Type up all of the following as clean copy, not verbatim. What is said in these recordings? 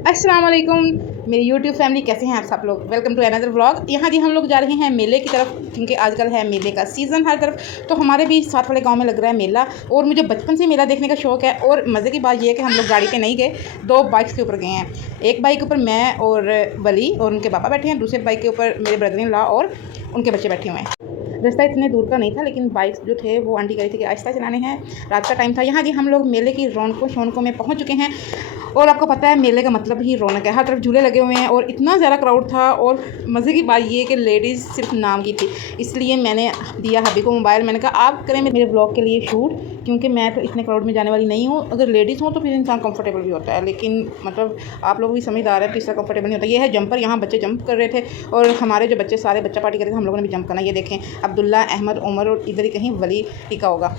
अस्सलाम वालेकुम मेरी यूट्यूब फैमिली, कैसे हैं आप सब लोग। Welcome to another vlog. यहाँ जी हम लोग जा रहे हैं मेले की तरफ, क्योंकि आजकल है मेले का सीज़न हर तरफ। तो हमारे भी साथ वाले गांव में लग रहा है मेला, और मुझे बचपन से मेला देखने का शौक़ है। और मज़े की बात यह है कि हम लोग गाड़ी पे नहीं गए, 2 बाइक्स के ऊपर गए हैं। एक बाइक के ऊपर मैं और वली और उनके पापा बैठे हैं, दूसरे बाइक के ऊपर मेरे ब्रदर इन लॉ और उनके बच्चे बैठे हुए हैं। रास्ता इतने दूर का नहीं था, लेकिन बाइक्स जो थे वो आंटी कह रही थी कि आहिस्ता चलाने हैं, रात का टाइम था। यहाँ जी हम लोग मेले की रौनकों शौनकों में पहुँच चुके हैं। और आपको पता है मेले का मतलब ही रौनक है, हर तरफ झूले लगे हुए हैं और इतना ज़्यादा क्राउड था। और मज़े की बात ये कि लेडीज़ सिर्फ नाम की थी, इसलिए मैंने दिया हबी को मोबाइल। मैंने कहा आप करें मेरे ब्लॉग के लिए शूट, क्योंकि मैं तो इतने क्राउड में जाने वाली नहीं हूँ। अगर लेडीज़ हो तो फिर इंसान कंफर्टेबल भी होता है, लेकिन मतलब आप लोग भी समझदार है, तीसरा कंफर्टेबल नहीं होता। ये है जंपर, यहाँ बच्चे जंप कर रहे थे और हमारे जो बच्चे सारे बच्चा पार्टी कर रहे थे, हम लोगों ने भी जंप करना। ये देखें अब्दुल्ला, अहमद, उमर और इधर ही कहीं वली टिका होगा।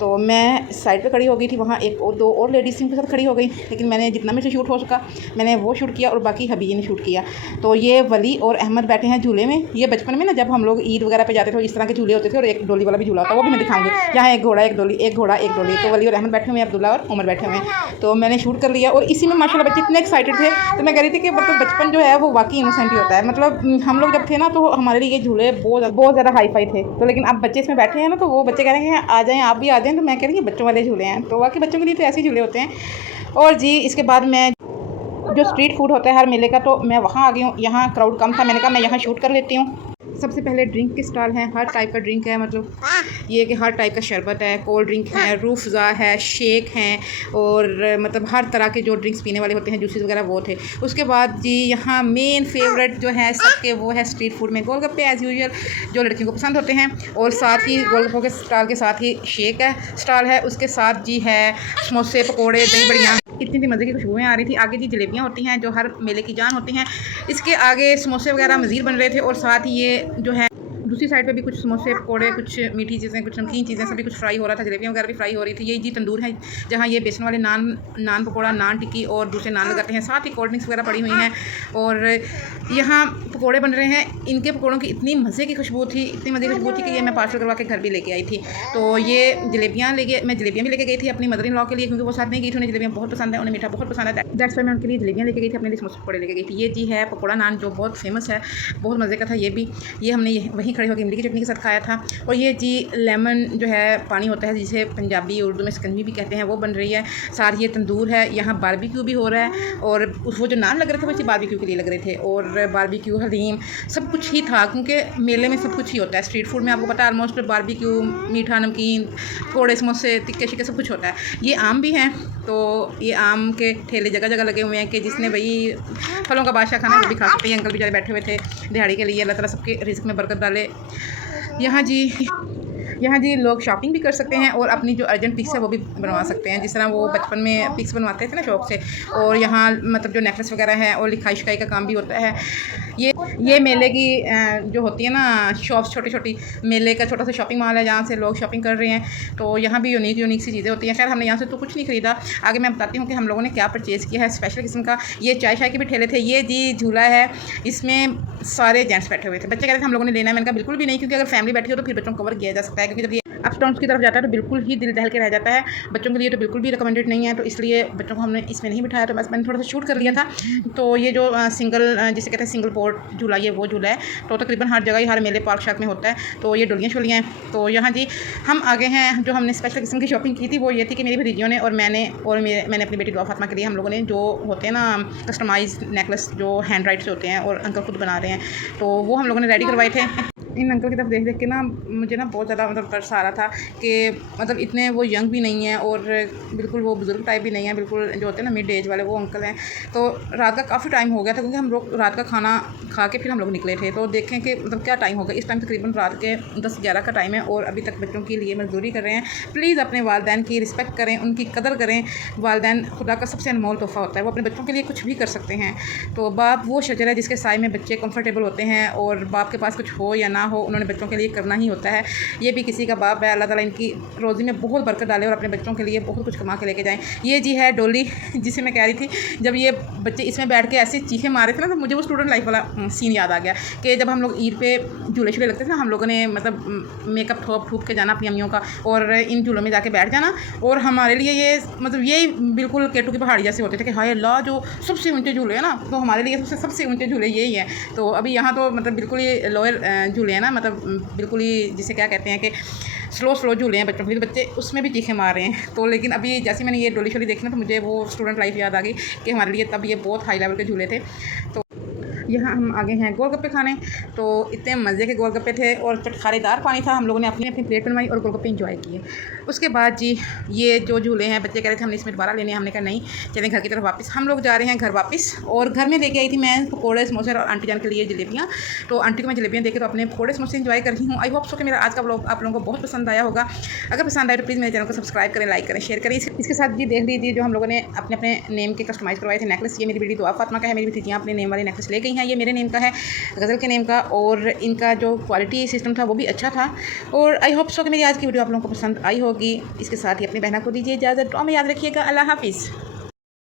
तो मैं साइड पे खड़ी हो गई थी, वहाँ एक और 2 और लेडीज़ उनके साथ खड़ी हो गई। लेकिन मैंने जितना मुझसे शूट हो सका मैंने वो शूट किया, और बाकी हबी ने शूट किया। तो ये वली और अहमद बैठे हैं झूले में। ये बचपन में ना जब हम लोग ईद वगैरह पे जाते थे, इस तरह के झूले होते थे, और एक डोली वाला भी झूला होता है, वो भी मैं दिखाऊंगी। यहाँ एक घोड़ा, एक डोली, एक घोड़ा, एक डोली। तो वली और अहमद बैठे हुए हैं, अब्दुल्ला और उमर बैठे हुए हैं। तो मैंने शूट कर लिया, और इसी में माशाल्लाह बच्चे इतने एक्साइटेड थे। तो मैं कह रही थी कि मतलब बचपन जो है वो वाकई इनोसेंट ही होता है। मतलब हम लोग जब थे ना, तो हमारे लिए ये झूले बहुत ज़्यादा हाई फाई थे। तो लेकिन अब बच्चे इसमें बैठे हैं ना, तो वो बच्चे कह रहे हैं आ जाएँ, आप भी आ जाएँ। तो मैं कह रही हूँ बच्चों वाले झूले हैं, तो बाकी बच्चों के लिए तो ऐसे ही झूले होते हैं। और जी इसके बाद मैं जो स्ट्रीट फूड होता है हर मेले का, तो मैं वहाँ आ गई हूँ। यहाँ क्राउड कम था, मैंने कहा मैं यहाँ शूट कर लेती हूँ। सबसे पहले ड्रिंक के स्टॉल हैं, हर टाइप का ड्रिंक है। मतलब ये कि हर टाइप का शरबत है, कोल्ड ड्रिंक है, रूह अफ़ज़ा है, शेक हैं, और मतलब हर तरह के जो ड्रिंक्स पीने वाले होते हैं, जूसेस वगैरह वो थे। उसके बाद जी यहाँ मेन फेवरेट जो है सबके, वो है स्ट्रीट फूड में गोलगप्पे एज़ यूजुअल, जो लड़कियों को पसंद होते हैं। और साथ ही गोलगप्पों के स्टॉल के साथ ही शेक है स्टॉल है, उसके साथ जी है समोसे, पकौड़े, दही बड़ियाँ। इतनी मज़े की खुशबुएँ आ रही थी। आगे जी जलेबियाँ होती हैं जो हर मेले की जान होती हैं। इसके आगे समोसे वगैरह मज़ीद बन रहे थे, और साथ ही ये जो है दूसरी साइड पे भी कुछ समोसे, पकौड़े, कुछ मीठी चीज़ें, कुछ नमकीन चीज़ें, सभी कुछ फ्राई हो रहा था। जलेबियाँ वगैरह भी फ्राई हो रही थी। ये जी तंदूर है, जहाँ ये बेसन वाले नान पकौड़ा, नान टिक्की और दूसरे नान लगाते हैं। साथ ही कोल्ड ड्रिंक्स वगैरह पड़ी हुई हैं, और यहाँ पकौड़े बन रहे हैं। इनके पकौड़ों की इतनी मज़े की खुशबू थी, इतनी मज़े की खुशबू थी कि ये मैं पार्सल करवा के घर भी लेके आई थी। तो ये जलेबियाँ मैं जलेबियाँ भी लेके गई थी अपनी मदर इन लॉ के लिए, क्योंकि वो साथ नहीं गई थी, उन्हें जलेबियाँ बहुत पसंद है, उन्हें मीठा बहुत पसंद है। दैट्स वाई मैं उनके लिए जलेबियाँ लेके गई थी, अपने लिए समोसे पकौड़े लेके गई थी। ये जी है पकौड़ा नान, जो बहुत फेमस है, बहुत मज़े का था। ये भी ये हमने वहीं खड़े होकर इमली की चटनी के साथ खाया था। और ये जी लेमन जो है पानी होता है, जिसे पंजाबी उर्दू में शिकंजी भी कहते हैं, वो बन रही है। साथ ये तंदूर है, यहाँ बारबेक्यू भी हो रहा है। और वो जो नान लग रहे थे वो इसी बारबेक्यू के लिए लग रहे थे, और बारबेक्यू, हलीम, सब कुछ ही था, क्योंकि मेले में सब कुछ ही होता है। स्ट्रीट फूड में आपको पता है ऑलमोस्ट बारबेक्यू, मीठा, नमकीन, पकौड़े, समोसे, टिक्के शिक्के सब कुछ होता है। ये आम भी हैं, तो ये आम के ठेले जगह जगह लगे हुए हैं कि जिसने भाई फलों का बादशाह खाना है वो भी खा सकते हैं। अंकल बेचारे बैठे हुए थे दिहाड़ी के लिए, अल्लाह ताला सबके रिज़्क़ में बरकत डाले। यहाँ जी लोग शॉपिंग भी कर सकते हैं, और अपनी जो अर्जेंट पिक्स है वो भी बनवा सकते हैं, जिस तरह वो बचपन में पिक्स बनवाते थे ना शौक से। और यहाँ मतलब जो नेकलेस वगैरह है और लिखाई शिकाई का काम भी होता है। ये मेले की जो होती है ना शॉप्स, छोटी छोटी, मेले का छोटा सा शॉपिंग मॉल है जहाँ से लोग शॉपिंग कर रहे हैं। तो यहाँ भी यूनिक सी चीज़ें होती हैं। खैर हमने यहाँ से तो कुछ नहीं ख़रीदा, आगे मैं बताती हूँ कि हम लोगों ने क्या परचेज़ किया है स्पेशल किस्म का। ये चाय के भी ठेले थे। ये जी झूला है, इसमें सारे जेंट्स बैठे हुए थे। बच्चे कह रहे थे हम लोगों ने लेना है, मैंने कहा बिल्कुल भी नहीं, क्योंकि अगर फैमिली बैठी हो तो फिर बच्चों को कवर किया जा सकता है, क्योंकि जब ये अप्स डाउन्स की तरफ जाता है तो बिल्कुल ही दिल दहल के रह जाता है। बच्चों के लिए तो बिल्कुल भी रिकमेंडेड नहीं है, तो इसलिए बच्चों को हमने इसमें नहीं बिठाया। तो बस मैंने थोड़ा सा शूट कर लिया था। तो ये जो सिंगल जिसे कहते हैं सिंगल पोर्ट झूला, ये वो झूला है। तो तकरीबन हर जगह ही, हर मेले पार्क शार्क में होता है। तो ये डोलियाँ शोलियाँ हैं। तो यहाँ जी हम आगे हैं। जो हमने स्पेशल किस्म की शॉपिंग की थी वो ये थी कि मेरी भतीजियों ने और मैंने अपनी बेटी दुआ फातिमा के लिए, हम लोगों ने जो होते हैं ना कस्टमाइज नेकलेस जो हैंड राइट से होते हैं और अंकल खुद बना रहे हैं, तो वो हम लोगों ने रेडी करवाए थे। इन अंकल की तरफ देख के ना मुझे ना बहुत ज़्यादा मतलब तरस आ रहा था कि मतलब इतने वो यंग भी नहीं हैं और बिल्कुल वो बुज़ुर्ग टाइप भी नहीं है, बिल्कुल जो होते हैं ना मिड एज वाले, वो अंकल हैं। तो रात का काफ़ी टाइम हो गया था, क्योंकि हम लोग रात का खाना खा के फिर हम लोग निकले थे। तो देखें कि मतलब क्या टाइम होगा, इस टाइम तकरीबन रात के 10-11 का टाइम है, और अभी तक बच्चों के लिए मजदूरी कर रहे हैं। प्लीज़ अपने वालिदैन की रिस्पेक्ट करें, उनकी कदर करें। वालिदैन खुदा का सबसे अनमोल तोहफ़ा होता है, वो अपने बच्चों के लिए कुछ भी कर सकते हैं। तो बाप वो शजर है जिसके साए में बच्चे कंफर्टेबल होते हैं, और बाप के पास कुछ हो या ना हो, उन्होंने बच्चों के लिए करना ही होता है। ये भी किसी का बाप है, अल्लाह ताला इनकी रोज़ी में बहुत बरकत डाले और अपने बच्चों के लिए बहुत कुछ कमा के लेके जाएँ। ये जी है डोली, जिसे मैं कह रही थी, जब ये बच्चे इसमें बैठ के ऐसे चीखें मारे थे ना, तो मुझे वो स्टूडेंट लाइफ वाला सीन याद आ गया कि जब हम लोग ईद पे झूले शूले लगते थे ना, हम लोगों ने मतलब मेकअप ठोप के जाना अपनी अम्मियों का और इन झूलों में जाके बैठ जाना। और हमारे लिए ये मतलब यही बिल्कुल केटू की पहाड़ी जैसे होते थे कि हाय अल्लाह, जो सबसे ऊँचे झूले हैं ना, तो हमारे लिए सबसे ऊँचे झूले यही हैं। तो अभी यहाँ तो मतलब बिल्कुल ही लोअर झूले हैं ना, मतलब बिल्कुल ही जिसे क्या कहते हैं कि स्लो झूले हैं बच्चों के लिए, तो बच्चे उसमें भी चीखें मार रहे हैं। तो लेकिन अभी जैसे मैंने ये डोली शोली देखी ना, तो मुझे वो स्टूडेंट लाइफ याद आ गई कि हमारे लिए तब ये बहुत हाई लेवल के झूले थे। तो यहाँ हम आगे हैं गोलगप्पे खाने। तो इतने मज़े के गोलगप्पे थे और चटखारेदार पानी था। हम लोगों ने अपनी अपनी प्लेट बनवाई और गोलगप्पे इंजॉय किए। उसके बाद जी ये जो झूले हैं, बच्चे कह रहे थे हमने इसमें दोबारा लेने हैं, हमने कहा नहीं, चलें घर की तरफ वापस। हम लोग जा रहे हैं घर वापस और घर में लेके आई थी मैं पकौड़े समोसे और आंटी जान के लिए जलेबियाँ। तो आंटी को मैं जलेबियाँ देखे तो अपने पकौड़े समोसे इंजॉय कर रही हूँ। आई होप सो कि मेरा आज का व्लॉग आप लोगों को बहुत पसंद आया होगा। अगर पसंद आए तो प्लीज़ मेरे चैनल को सब्सक्राइब करें, लाइक करें, शेयर करें। इसके साथ जी देख लीजिए जो हम लोगों ने अपने अपने नेम के कस्टमाइज़ करवाए थे नेकलेस। ये मेरी बेटी दुआ फातिमा का है, मेरी भतीजियाँ अपने नेम वाले नेकलेस ले गई हैं। ये मेरे नेम का है, गज़ल के नेम का, और इनका जो क्वालिटी सिस्टम था वो भी अच्छा था। और आई होप सो कि मेरी आज की वीडियो आप लोगों को पसंद आई होगी। इसके साथ ही अपनी बहना को दीजिए इजाज़त। और में याद रखिएगा। अल्लाह हाफिज़।